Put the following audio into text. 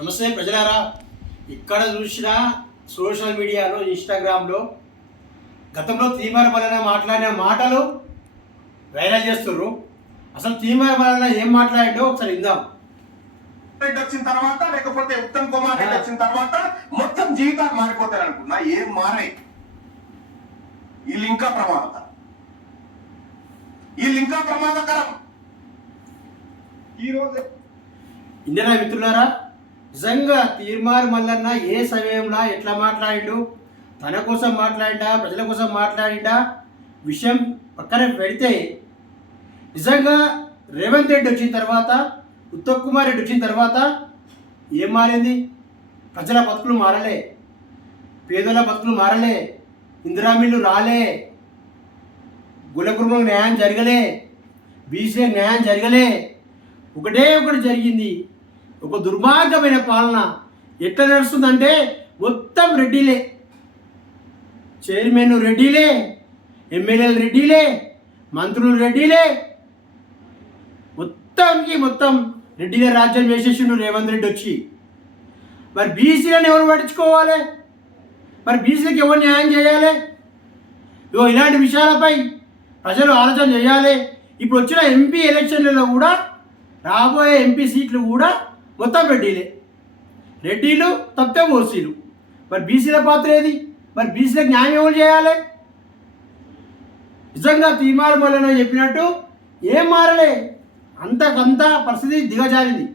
నమస్తే ప్రజలారా, ఇక్కడ చూసిన సోషల్ మీడియాలో ఇన్స్టాగ్రామ్లో గతంలో తీర్మాన వలన మాట్లాడిన మాటలు వైరల్ చేస్తున్నారు. అసలు తీర్మాన వలన ఏం మాట్లాడాడో ఒకసారి విందాం. రెడ్డి వచ్చిన తర్వాత లేకపోతే ఉత్తమ్ కుమార్ రెడ్డి వచ్చిన తర్వాత మొత్తం జీవితాలు మారిపోతారు అనుకున్నా. ఏం మారాయి? వీళ్ళు ఇంకా ప్రమాదకరం, వీళ్ళు ఇంకా ప్రమాదకరం. ఈరోజు ఇండియా మిత్రులారా, నిజంగా తీర్మార్ మల్లన్న ఏ సమయంలో ఎట్లా మాట్లాడిండు, తన కోసం మాట్లాడిండా, ప్రజల కోసం మాట్లాడిండా విషయం పక్కన పెడితే, నిజంగా రేవంత్ రెడ్డి వచ్చిన తర్వాత, ఉత్తమ్ కుమార్ రెడ్డి వచ్చిన తర్వాత ఏం మారింది? ప్రజల బతుకులు మారలే, పేదల బతుకులు మారలే, ఇందిరామిల్లు రాలే, గులకుర్మకు న్యాయం జరగలే, బీసీ న్యాయం జరగలే. ఒకటే ఒకటి జరిగింది, ఒక దుర్మార్గమైన పాలన. ఎట్లా నడుస్తుందంటే మొత్తం రెడ్డిలే, చైర్మన్ రెడ్డిలే, ఎమ్మెల్యేలు రెడ్డిలే, మంత్రులు రెడ్డిలే, మొత్తం రెడ్డిలే రాజ్యం వేసేసిండు రేవంత్ రెడ్డి వచ్చి. మరి బీసీలను ఎవరు పట్టించుకోవాలి? మరి బీసీలకు ఎవరు న్యాయం చేయాలి? ఇగో ఇలాంటి విషయాలపై ప్రజలు ఆలోచన చేయాలి. ఇప్పుడు వచ్చిన ఎంపీ ఎలక్షన్లలో కూడా, రాబోయే ఎంపీ సీట్లు కూడా మొత్తం రెడ్డిలే. రెడ్డిలు తప్పితే ఓసీలు. మరి బీసీల పాత్ర ఏది? మరి బీసీలకు న్యాయం ఎవరు చేయాలి? నిజంగా తీర్మానం వలన చెప్పినట్టు ఏం మారలే, అంతకంతా పరిస్థితి దిగజారింది.